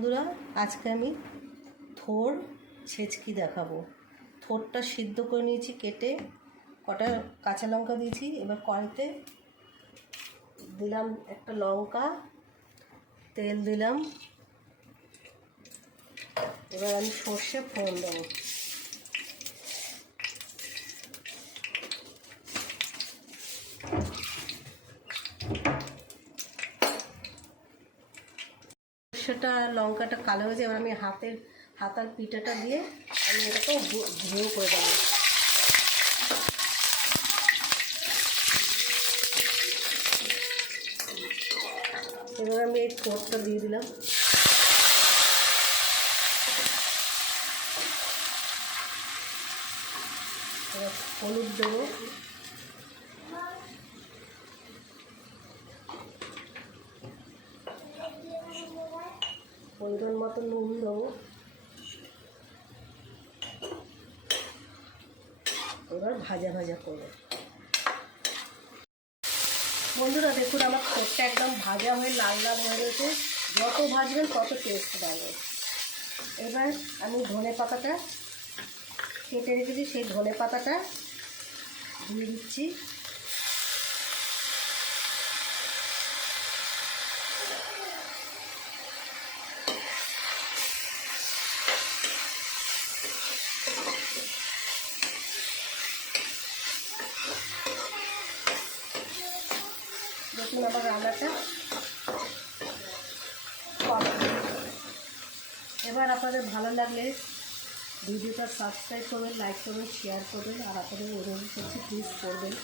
বন্ধুরা, আজকে আমি থোর ছেচকি দেখাবো। থোরটা সিদ্ধ করে নিয়েছি, কেটে কটা কাঁচা লঙ্কা দিয়েছি। এবার কড়াইতে দিলাম একটা লঙ্কা, তেল দিলাম। এবার আমি সর্ষে ফোড়ন দেবো। সর্ষেটা, লঙ্কাটা কালো হয়েছে এবার আমি হাতের, হাতার পিঠাটা দিয়ে আমি এটাকে ঘুরো করে দেবো। এবার আমি এই ঠোঁটটা দিয়ে দিলাম। হলুদ দেবো। পরিমাণ মতো নুন দেবো। এবার ভাজা ভাজা করব। বন্ধুরা, দেখুন, আমার ঠোঁটটা একদম ভাজা হয়ে লাল লাল হয়ে রয়েছে। যত ভাজবেন তত টেস্ট বাড়বে। এবার আমি ধনে পাতাটা কেটে রেখেছি। সেই ধনে পাতাটা দিয়ে দিচ্ছি। দেখুন আমার রান্নাটা। এবার আপনাদের ভালো লাগলে ভিডিওটা সাবস্ক্রাইব করবেন লাইক করবেন শেয়ার করবেন, আর আপনাদের অনুরোধ করছি প্লিজ করবেন